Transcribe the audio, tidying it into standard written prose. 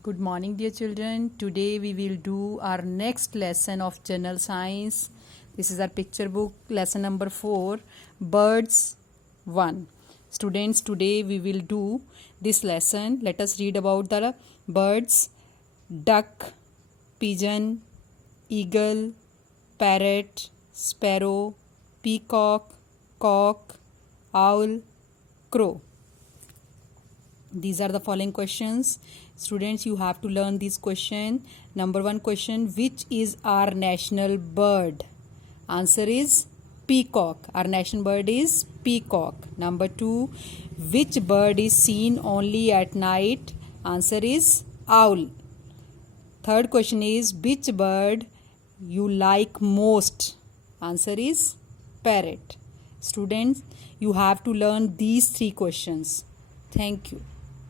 Good morning, dear children. Today we will do our next lesson of general science. This is our picture book, lesson number 4, Birds 1. Students, today we will do this lesson. Let us read about the birds: duck, pigeon, eagle, parrot, sparrow, peacock, cock, owl, crow. These are the following questions. Students, you have to learn this question. Number 1 question: which is our national bird? Answer is peacock. Our national bird is peacock. Number 2: which bird is seen only at night? Answer is owl. Third question is: which bird you like most? Answer is parrot. Students, you have to learn these 3 questions. Thank you.